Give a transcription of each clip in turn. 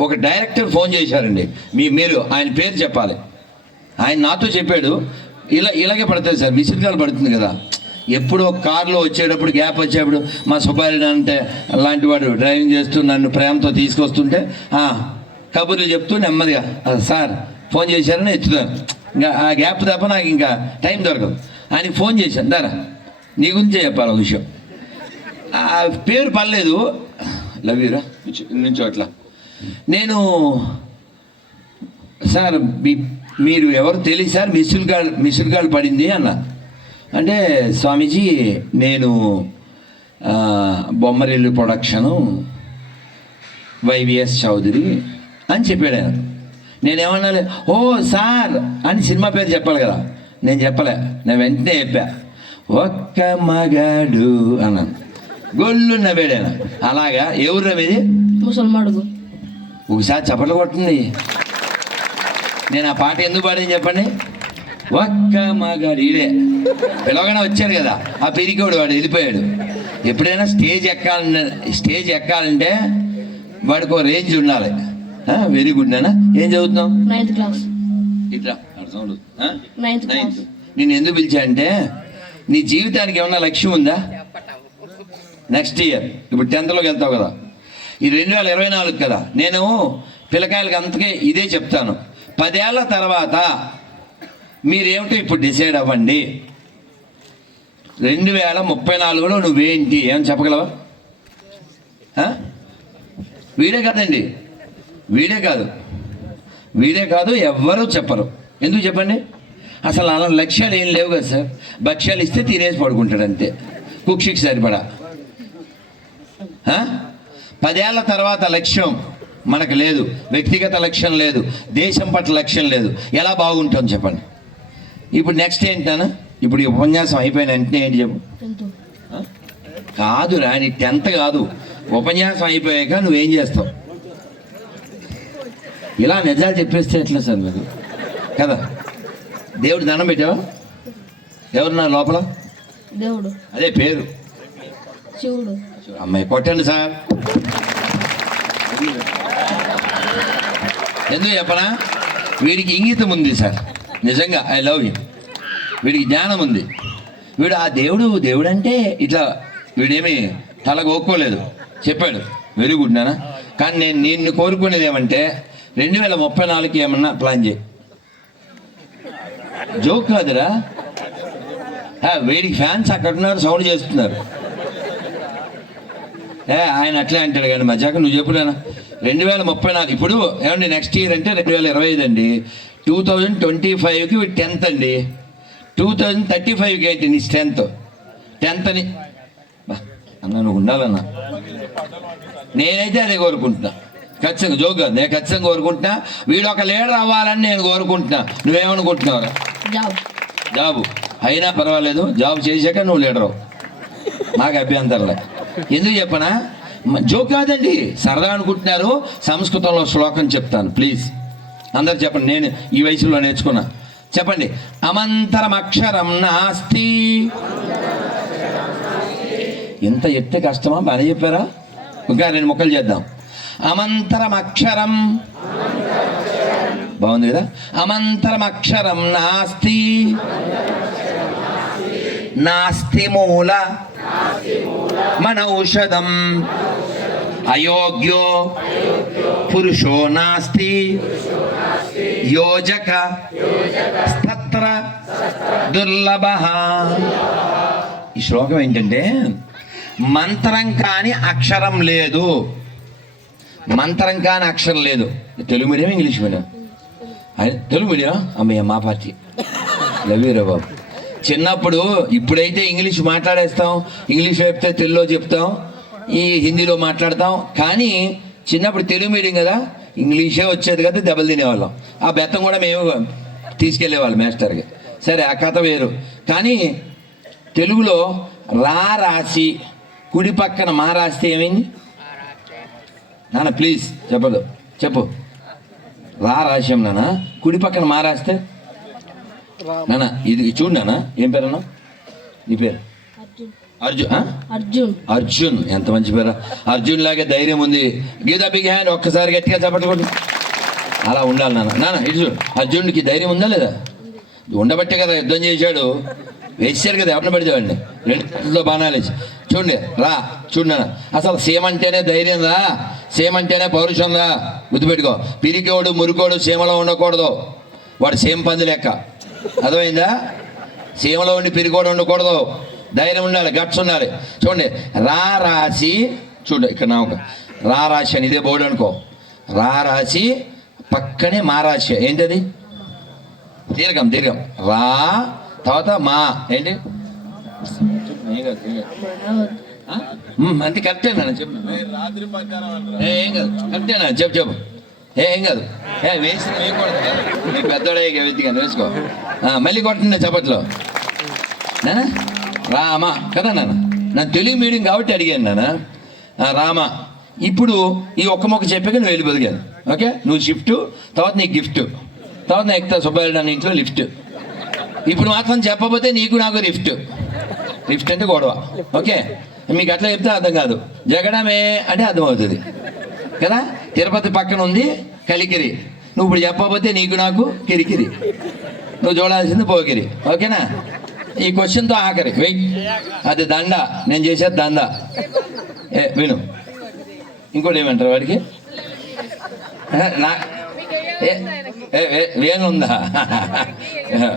ఒక director phone చేశారండి. మీ మీరు ఆయన పేరు చెప్పాలి. ఆయన నాతో చెప్పాడు. ఇలా ఇలాగే పడుతుంది సార్. మిస్డ్ పడుతుంది కదా. ఎప్పుడో కార్లో వచ్చేటప్పుడు గ్యాప్ వచ్చేటప్పుడు మా సుబ్బారెడ్డి అంటే అలాంటి వాడు డ్రైవింగ్ చేస్తూ నన్ను ప్రేమతో తీసుకొస్తుంటే కబుర్లు చెప్తూ నెమ్మదిగా సార్ ఫోన్ చేశారని ఎత్తుతాను. ఇంకా ఆ గ్యాప్ తప్ప నాకు ఇంకా టైం దొరకదు. ఆయనకి ఫోన్ చేశాను. దారా నీ గురించే చెప్పాలి ఒక విషయం. పేరు పర్లేదు లవ్ యూరా నుంచి అట్లా. నేను సార్ మీ- మీరు ఎవరు తెలియదు sir missed call missed call పడింది అన్న. అంటే స్వామీజీ నేను బొమ్మరిల్లు ప్రొడక్షను వైవిఎస్ చౌదరి అని చెప్పాడు ఆయన. నేనేమన్నా ఓ సార్ అని సినిమా పేరు చెప్పాలి కదా. నేను చెప్పలే నేను వెంటనే చెప్పా. ఒక్క మగాడు అన్నాను. గొల్లు నవ్వాడు ఆయన. అలాగా? ఎవరు నవ్వేది? ముసల్మాడు ఒకసారి చప్పట్లు కొట్టింది నేను ఆ పాట ఎందుకు పాడాను చెప్పండి? ఒక్క మగాడు ఈడే. పిలవగానే వచ్చాడు కదా. ఆ పిరికోడు వాడు వెళ్ళిపోయాడు. ఎప్పుడైనా స్టేజ్ ఎక్కాలంటే స్టేజ్ ఎక్కాలంటే వాడికి ఒక రేంజ్ ఉండాలి. వెరీ గుడ్ నాన్న ఏం చదువుతున్నావు? నైన్త్ క్లాస్ ఇట్లా అర్థం? నైన్త్ నేను ఎందుకు పిలిచా అంటే నీ జీవితానికి ఏమన్నా లక్ష్యం ఉందా? నెక్స్ట్ ఇయర్ ఇప్పుడు టెన్త్లోకి వెళ్తావు కదా. ఈ రెండు వేల ఇరవై నాలుగు కదా. నేను పిల్లకాయలకి అంతకే ఇదే చెప్తాను. పదేళ్ళ తర్వాత మీరేమిటో ఇప్పుడు డిసైడ్ అవ్వండి? రెండు వేల ముప్పై నాలుగులో నువ్వేంటి? ఏమని చెప్పగలవా? వీడే కాదండి. వీడే కాదు. వీడే కాదు ఎవ్వరూ చెప్పరు. ఎందుకు చెప్పండి? అసలు అలా లక్ష్యాలు ఏం లేవు కదా సార్. భక్ష్యాలు ఇస్తే తినేసి పడుకుంటాడు అంతే. కుక్షికి సరిపడా. పదేళ్ళ తర్వాత లక్ష్యం మనకు లేదు. వ్యక్తిగత లక్ష్యం లేదు. దేశం పట్ల లక్ష్యం లేదు. ఎలా బాగుంటాం చెప్పండి. ఇప్పుడు నెక్స్ట్ ఏంటన్నా? ఇప్పుడు ఈ ఉపన్యాసం అయిపోయిన వెంటనే ఏంటి చెప్పు? కాదు రాని టెన్త్ కాదు. ఉపన్యాసం అయిపోయాక నువ్వేం చేస్తావు? ఇలా నిజాలు చెప్పేస్తే ఎట్లా సార్ మీరు? కదా? దేవుడు దండం పెట్టావా? ఎవరున్నారు లోపల? దేవుడు. అదే పేరు. శివుడు. అమ్మాయి కొట్టండి సార్. ఎందుకు చెప్పనా? వీడికి ఇంగితం ఉంది సార్. నిజంగా ఐ లవ్ యూ వీడికి జ్ఞానం ఉంది. వీడు ఆ దేవుడు దేవుడు అంటే ఇట్లా వీడేమి తల గోక్కోలేదు చెప్పాడు వెరీ గుడ్ నానా కానీ నేను నిన్ను కోరుకునేది ఏమంటే రెండు వేల ముప్పై నాలుగుకి ఏమన్నా ప్లాన్ చేయి. జోక్ కాదురా. వీడికి ఫ్యాన్స్ అక్కడ ఉన్నారు సౌండ్ చేస్తున్నారు. ఏ ఆయన అట్లే అంటాడు కానీ మధ్యాహ్నం నువ్వు చెప్పులేనా? రెండు వేల ముప్పై నాలుగు ఇప్పుడు ఏమండి నెక్స్ట్ ఇయర్ అంటే రెండు వేల ఇరవై ఐదు అండి టూ థౌజండ్ ట్వంటీ ఫైవ్కి టెన్త్ అండి. టూ థౌజండ్ థర్టీ ఫైవ్కి ఏంటి నీ స్ట్రెంత్? టెన్త్ అని అన్న నువ్వు ఉండాలన్నా. నేనైతే అదే కోరుకుంటున్నా. ఖచ్చితంగా జోక్ కాదు నేను ఖచ్చితంగా కోరుకుంటున్నా. వీడు ఒక లీడర్ అవ్వాలని నేను కోరుకుంటున్నా. నువ్వేమనుకుంటున్నావు జాబ్ జాబు అయినా పర్వాలేదు జాబ్ చేశాక నువ్వు లీడరు నాకు అభ్యంతరలే ఎందుకు చెప్పనా? జోక్ కాదండి. సరదా అనుకుంటున్నారు. సంస్కృతంలో శ్లోకం చెప్తాను ప్లీజ్. అందరు చెప్పండి నేను ఈ వయసులో నేర్చుకున్నా. చెప్పండి. అమంతరం అక్షరం నాస్తి. ఇంత ఎత్తే కష్టమా? బాగా చెప్పారా? ఇంకా రెండు ముక్కలు చేద్దాం. అమంతరం అక్షరం బాగుంది కదా? అమంతరం అక్షరం నాస్తి. నాస్తి మూల. మన ఔషధం. అయోగ్యో. పురుషో నాస్తి. యోజక. స్తత్ర. దుర్లభ. ఈ శ్లోకం ఏంటంటే మంత్రం కాని అక్షరం లేదు. మంత్రం కాని అక్షరం లేదు. Telugu medium English medium? అయ్- తెలుగు మీడియం అమ్మయ్య మా పార్టీ. లవీరా బాబు. చిన్నప్పుడు ఇప్పుడైతే ఇంగ్లీష్ మాట్లాడేస్తాం ఇంగ్లీష్ చెప్తే తెలుగులో చెప్తాం ఈ హిందీలో మాట్లాడతాం. కానీ చిన్నప్పుడు తెలుగు మీడియం కదా ఇంగ్లీషే వచ్చేది కదా దెబ్బలు తినేవాళ్ళం. ఆ బెత్తం కూడా మేము తీసుకెళ్ళేవాళ్ళం మేస్టర్కి. సరే ఆ కథ వేరు. కానీ తెలుగులో రా రాసి కుడి పక్కన మా రాస్తే ఏమైంది? నాన్న ప్లీజ్ చెప్పదు. చెప్పు. రా రాశాం నాన్న కుడి పక్కన మా రాస్తే? నాన్న ఇది చూడు నాన్న ఏం పేరు అన్న నీ పేరు? అర్జున్. అర్జున్? అర్జున్ ఎంత మంచి పేరు. అర్జున్ లాగే ధైర్యం ఉంది. గీత బిగ్ హ్యాండ్ ఒక్కసారి గట్టిగా చప్పట్లు అలా ఉండాలి నాన్న నాన్న ఇటు చూడు. అర్జునుడికి ధైర్యం ఉందా లేదా? ఉండబట్టే కదా యుద్ధం చేశాడు. వేసారు కదా ఎవరిని పడితే వాడిని? రెండులో బాణాలు వేసి. చూడండి రా. చూడు నాన్న అసలు సీమ అంటేనే ధైర్యం రా. సీమ అంటేనే పౌరుషం రా. గుర్తుపెట్టుకో. పిరికోడు మురికోడు సీమలో ఉండకూడదు. వాడు సీమ పంది లెక్క. అర్థమైందా? సీమలో ఉండి పిరికోడు ఉండకూడదు. ధైర్యం ఉండాలి గట్స్ ఉండాలి. చూడండి రా రాసి చూడు ఇక్కడ నా ఒక రా రాశి అని ఇదే బోర్డు అనుకో. రా రాసి పక్కనే మా రాశి. ఏంటది? దీర్ఘం దీర్ఘం. రా తర్వాత మా. ఏంటి? అంతే కరెక్టే నాన్న చెప్పు. ఏ, ఏం కాదు చెప్పు చెప్పు. ఏ ఏం కాదు. ఏ వేసి వేయకూడదు నీ పెద్దోడే వెతికాను వేసుకో. మళ్ళీ కొట్టండి చప్పట్లో. రామ. కదా నాన్న? నా తెలుగు మీడియం కాబట్టి అడిగాను నాన్న. రామ ఇప్పుడు ఈ ఒక్క మొక్క చెప్పాక నువ్వు వెళ్ళి బతికాను ఓకే? నువ్వు షిఫ్ట్ తర్వాత నీ గిఫ్ట్ తర్వాత నా ఎక్కుతా సుబ్బారెడ్డి ఇంట్లో లిఫ్ట్ ఇప్పుడు మాత్రం చెప్పబోతే నీకు నాకు లిఫ్ట్ లిఫ్ట్ అంటే గొడవ. ఓకే? మీకు అట్లా చెప్తే అర్థం కాదు. జగడమే అంటే అర్థమవుతుంది. కదా? తిరుపతి పక్కన ఉంది కలికిరి. నువ్వు ఇప్పుడు చెప్పకపోతే నీకు నాకు కిరికిరి. నువ్వు చూడాల్సింది పోకిరి. ఓకేనా? ఈ క్వశ్చన్తో ఆఖరి. వెయిట్. అది దండ. నేను చేసేది దండ. ఏ విను. ఇంకోటి ఏమంటారు వాడికి? నా ఏ, వే- వేలు ఉందా?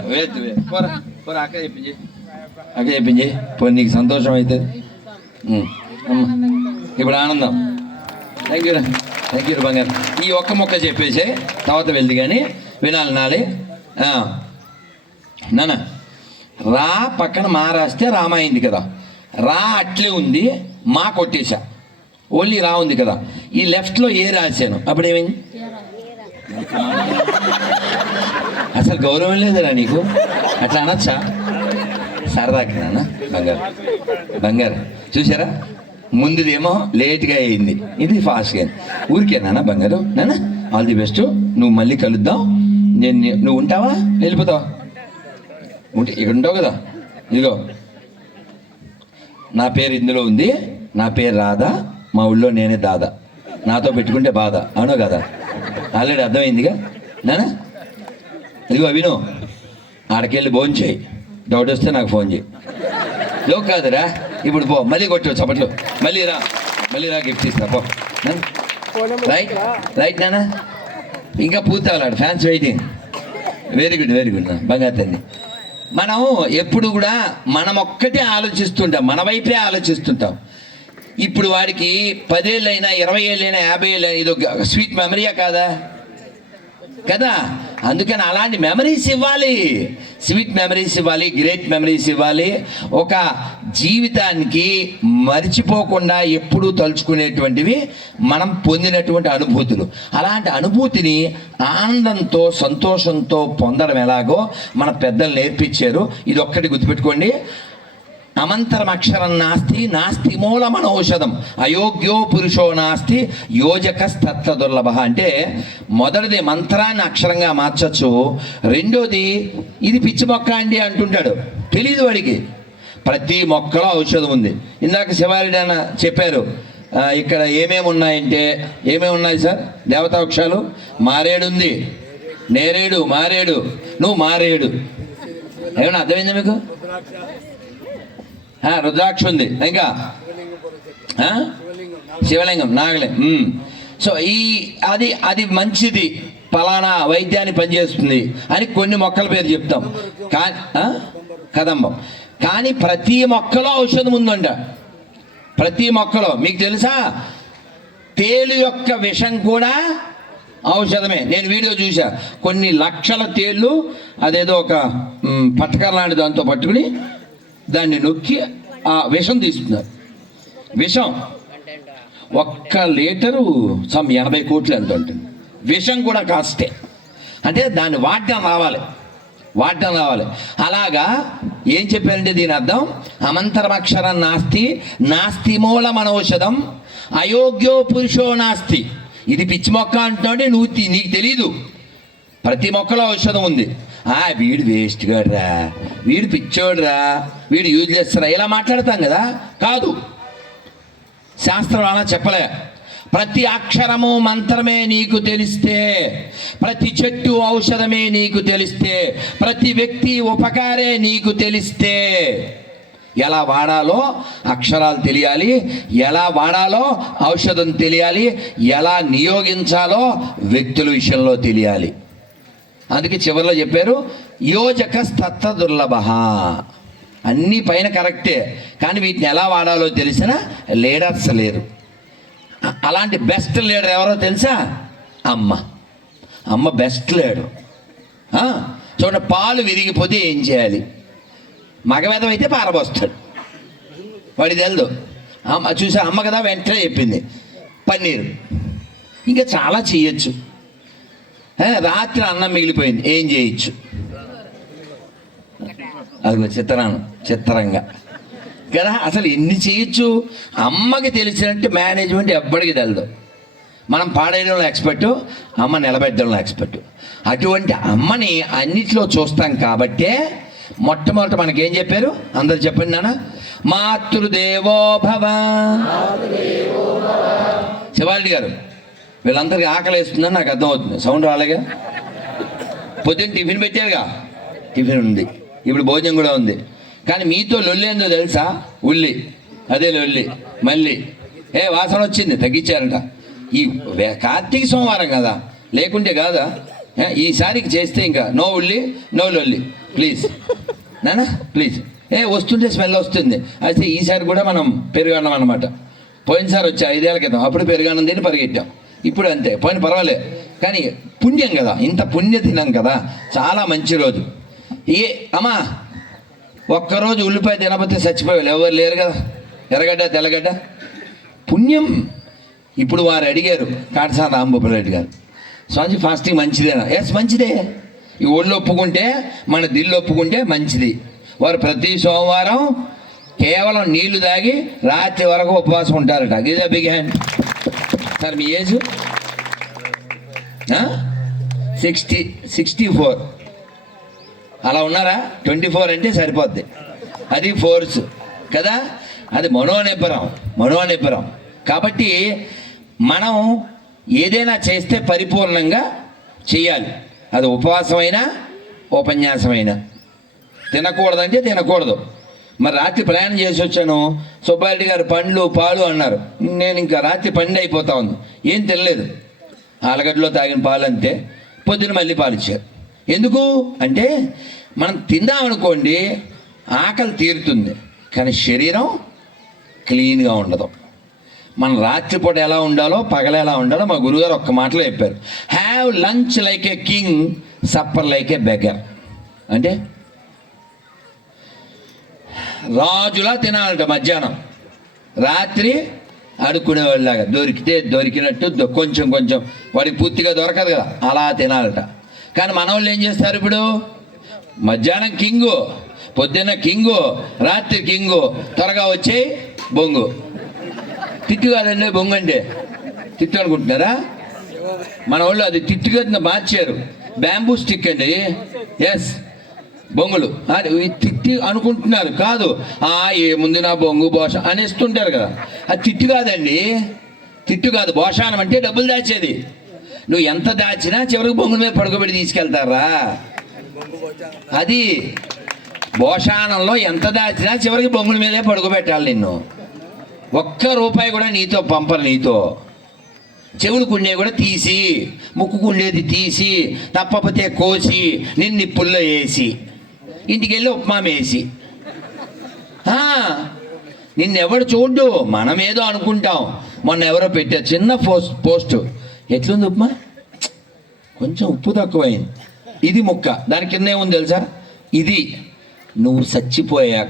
వేద్దు వే పోరా పోరా అక్క చెప్పించి అక్క చెప్పించి పోనీ నీకు సంతోషం అయితే ఇప్పుడు ఆనందం. థ్యాంక్ యూ థ్యాంక్ యూ బంగారు ఈ ఒక్క మొక్క చెప్పేసి తర్వాత వెళ్దు కానీ వినాలి నాలి. ఆ. నాన్న రా పక్కన మా రాస్తే రామాయింది కదా. రా అట్లే ఉంది మా కొట్టేశా. ఓన్లీ రా ఉంది కదా. ఈ లెఫ్ట్లో ఏ రాశాను? అప్పుడు ఏమైంది? అసలు గౌరవం లేదురా నీకు? అట్లా అనొచ్చా? సరదాకి నాన్న. బంగారు. బంగారు. చూసారా ముందుదేమో లేట్గా అయింది. ఇది ఫాస్ట్గా అయింది ఊరికే నాన్న బంగారు నాన్న ఆల్ ది బెస్ట్ నువ్వు మళ్ళీ కలుద్దాం. నేను నువ్వు ఉంటావా? వెళ్ళిపోతావా? ఉంటే ఇక్కడ ఉంటావు కదా. ఇదిగో. నా పేరు ఇందులో ఉంది. నా పేరు రాధా. మా ఊళ్ళో నేనే దాదా. నాతో పెట్టుకుంటే బాధ. అవునో కదా? ఆల్రెడీ అర్థమైందిగా? నానా ఇదిగో విను ఆడకెళ్ళి ఫోన్ చేయి డౌట్ వస్తే నాకు ఫోన్ చేయి. లో కాదురా. ఇప్పుడు పో మళ్ళీ కొట్టు చప్పట్లు. మళ్ళీ రా మళ్ళీ రా గిఫ్ట్ ఇస్తా పో? రైట్ రైట్ నానా ఇంకా పూర్తి అవ్వలాడు fans waiting very good very good బంగారు తల్లి. మనం ఎప్పుడు కూడా మనం ఒక్కటే ఆలోచిస్తుంటాం మన వైపే ఆలోచిస్తుంటాం. ఇప్పుడు వాడికి పదేళ్ళైనా ఇరవై ఏళ్ళైనా యాభై ఏళ్ళైనా ఇది ఒక స్వీట్ మెమరీయా కాదా? కదా? అందుకని అలాంటి మెమరీస్ ఇవ్వాలి. స్వీట్ మెమరీస్ ఇవ్వాలి గ్రేట్ మెమరీస్ ఇవ్వాలి. ఒక జీవితానికి మర్చిపోకుండా ఎప్పుడూ తలుచుకునేటువంటివి మనం పొందినటువంటి అనుభూతులు. అలాంటి అనుభూతిని ఆనందంతో సంతోషంతో పొందడం ఎలాగో మన పెద్దలు నేర్పించారు. ఇది ఒక్కటి గుర్తుపెట్టుకోండి. అమంతరం అక్షరం నాస్తి నాస్తి మూలమన ఔషధం అయోగ్యో పురుషో నాస్తి యోజకస్తత్వ దుర్లభ. అంటే మొదటిది మంత్రాన్ని అక్షరంగా మార్చచ్చు. రెండోది ఇది పిచ్చి మొక్క అండి అంటుంటాడు. తెలియదు వాడికి. ప్రతి మొక్కలో ఔషధం ఉంది. ఇందాక శివారెడ్డి అన్న చెప్పారు ఇక్కడ ఏమేమి ఉన్నాయంటే ఏమేమి ఉన్నాయి సార్? దేవతా వృక్షాలు? మారేడు ఉంది నేరేడు మారేడు. నువ్వు మారేడు. ఏమన్నా అర్థమైందా మీకు? రుద్రాక్ష ఉంది. ఇంకా? శివలింగం నాగలే సో ఈ అది అది మంచిది. ఫలానా వైద్యాన్ని పనిచేస్తుంది అని కొన్ని మొక్కల పేరు చెప్తాం. కా కదంబం. కానీ ప్రతి మొక్కలో ఔషధం ఉందంట. ప్రతి మొక్కలో. మీకు తెలుసా? తేలు యొక్క విషం కూడా ఔషధమే. నేను వీడియో చూసా కొన్ని లక్షల తేళ్ళు అదేదో ఒక పట్టకర లాంటి దాంతో పట్టుకుని దాన్ని నొక్కి ఆ విషం తీసుకున్నారు. విషం. ఒక్క లీటరు సమ్ ఎనభై కోట్లు ఎంత ఉంటుంది? విషం కూడా కాస్టే. అంటే దాన్ని వాడ్డం రావాలి. వాడ్డం రావాలి. అలాగా ఏం చెప్పారంటే దీని అర్థం? అమంతరమక్షరం నాస్తి నాస్తి మూల అనౌషధం అయోగ్యో పురుషో నాస్తి. ఇది పిచ్చి మొక్క అంటున్నాడే నువ్వు నీకు తెలీదు. ప్రతి మొక్కలో ఔషధం ఉంది. ఆ వీడు వేస్ట్ రా వీడు పిచ్చోడురా. వీడు యూజ్ చేస్తారా? ఇలా మాట్లాడతాం కదా? కాదు. శాస్త్రం అలా చెప్పలే. ప్రతి అక్షరము మంత్రమే నీకు తెలిస్తే ప్రతి చెట్టు ఔషధమే నీకు తెలిస్తే ప్రతి వ్యక్తి ఉపకారే నీకు తెలిస్తే ఎలా వాడాలో అక్షరాలు తెలియాలి ఎలా వాడాలో ఔషధం తెలియాలి ఎలా నియోగించాలో వ్యక్తుల విషయంలో తెలియాలి. అందుకే చివరిలో చెప్పారు యోజక తత్వ దుర్లభ అన్నీ పైన కరెక్టే కానీ వీటిని ఎలా వాడాలో తెలిసిన లీడర్స్ లేరు. అలాంటి బెస్ట్ లీడర్ ఎవరో తెలుసా? అమ్మ. అమ్మ బెస్ట్ లీడర్. చూడండి పాలు విరిగిపోతే ఏం చేయాలి? మగవేదం అయితే పారబోస్తాడు. వాడి తెలుదు. అమ్మ చూసా అమ్మ కదా వెంటనే చెప్పింది పన్నీరు. ఇంకా చాలా చేయొచ్చు. రాత్రి అన్నం మిగిలిపోయింది. ఏం చేయొచ్చు? అది చిత్రాను చిత్రంగా. కదా అసలు ఎన్ని చేయొచ్చు? అమ్మకి తెలిసినట్టు మేనేజ్మెంట్ ఎవ్వడికి తెలదు. మనం పాడేయడంలో ఎక్స్పర్ట్ అమ్మ నిలబెట్టడంలో ఎక్స్పర్ట్ అటువంటి అమ్మని అన్నిట్లో చూస్తాం కాబట్టే మొట్టమొదట మనకేం చెప్పారు? అందరు చెప్పండి నాన్న. మాతృదేవో భవ. శివారెడ్డి గారు వీళ్ళందరికీ ఆకలి వేస్తుందని నాకు అర్థమవుతుంది. సౌండ్ రాలేగా? పొద్దున్న టిఫిన్ పెట్టారుగా టిఫిన్ ఉంది. ఇప్పుడు భోజనం కూడా ఉంది. కానీ మీతో లొల్లి ఏందో తెలుసా? ఉల్లి. అదే లొల్లి. మళ్ళీ. ఏ వాసన వచ్చింది? తగ్గించారంట. ఈ కార్తీక సోమవారం కదా? లేకుంటే కాదా? ఈసారికి చేస్తే ఇంకా. నో ఉల్లి నో లొల్లి. ప్లీజ్. నానా ప్లీజ్. ఏ వస్తుంటే స్మెల్ వస్తుంది. అయితే ఈసారి కూడా మనం పెరుగన్నం అనమాట పోయినసారి వచ్చి ఐదేళ్ళ క్రితం. అప్పుడు పెరుగన్నం తిని పరిగెట్టాం. ఇప్పుడు అంతే పోయిన పర్వాలేదు కానీ పుణ్యం కదా ఇంత పుణ్య దినం కదా చాలా మంచి రోజు. ఏ అమ్మా ఒక్కరోజు ఉల్లిపాయ తినకపోతే చచ్చిపోయారు ఎవరు లేరు కదా ఎర్రగడ్డ తెల్లగడ్డ? పుణ్యం. ఇప్పుడు వారు అడిగారు కాటసాల రాంబాబు రెడ్డి గారు స్వామి ఫాస్టింగ్ మంచిదేనా? ఎస్ మంచిదే. ఈ ఒళ్ళు ఒప్పుకుంటే మన దిల్లు ఒప్పుకుంటే మంచిది. వారు ప్రతి సోమవారం కేవలం నీళ్ళు తాగి రాత్రి వరకు ఉపవాసం ఉంటారట. ఇదే బిగ్ హ్యాండ్. సార్ మీ ఏజ్? సిక్స్టీ సిక్స్టీ ఫోర్ అలా ఉన్నారా? ట్వంటీ ఫోర్ అంటే సరిపోద్ది. అది ఫోర్స్. కదా? అది మనోనిబ్బరం మనోనిబ్బరం. కాబట్టి మనం ఏదైనా చేస్తే పరిపూర్ణంగా చేయాలి. అది ఉపవాసమైనా ఉపన్యాసమైనా. తినకూడదంటే తినకూడదు. మరి రాత్రి ప్రయాణం చేసి వచ్చాను. సుబ్బారెడ్డి గారు పండ్లు పాలు అన్నారు. నేను ఇంకా రాత్రి పండి అయిపోతా ఉంది. ఏం తినలేదు. ఆలగడ్డలో తాగిన పాలు అంతే. పొద్దున మళ్ళీ పాలు ఇచ్చారు. ఎందుకు? అంటే మనం తిందామనుకోండి ఆకలి తీరుతుంది. కానీ శరీరం క్లీన్గా ఉండదు. మన రాత్రిపూట ఎలా ఉండాలో పగల ఎలా ఉండాలో మా గురుగారు ఒక్క మాటలో చెప్పారు. Have lunch like a king supper like a beggar అంటే రాజులా తినాలంట మధ్యాహ్నం. రాత్రి అడుక్కునేవాళ్ళలాగా దొరికితే దొరికినట్టు కొంచెం కొంచెం వాడికి పూర్తిగా దొరకదు కదా అలా తినాలట. కానీ మన వాళ్ళు ఏం చేస్తారు ఇప్పుడు? మధ్యాహ్నం కింగు పొద్దున్న కింగు రాత్రి కింగు త్వరగా వచ్చే బొంగు. తిట్టు కాదండి బొంగు అంటే తిట్టు అనుకుంటున్నారా? మన వాళ్ళు అది తిట్టుగా మార్చారు బ్యాంబూ స్టిక్ అండి. ఎస్ బొంగులు అది తిట్టి అనుకుంటున్నారు. కాదు ఆ ఏముంది నా బొంగు బోష అనేస్తుంటారు కదా. అది తిట్టు కాదండి. తిట్టు కాదు. బోషానం అంటే డబ్బులు దాచేది. నువ్వు ఎంత దాచినా చివరికి బొంగుల మీద పడుకోబెట్టి తీసుకెళ్తారా? అది భోషానంలో ఎంత దాచినా చివరికి బొంగుల మీదే పడుకోబెట్టాలి నిన్ను. ఒక్క రూపాయి కూడా నీతో పంపరు నీతో. చెవులు కుండే కూడా తీసి ముక్కు కుండేది తీసి తప్పపోతే కోసి నిన్ను నిప్పుల్లో వేసి ఇంటికి వెళ్ళి ఉప్మా వేసి నిన్నెవడు చూడు మనం ఏదో అనుకుంటాం. మొన్న ఎవరో పెట్టారు. చిన్న పోస్ట్ పోస్ట్. ఎట్లుంది ఉప్మా? కొంచెం ఉప్పు తక్కువైంది. ఇది ముక్క. దాని కింద ఏముంది తెలుసా? ఇది. నువ్వు చచ్చిపోయాక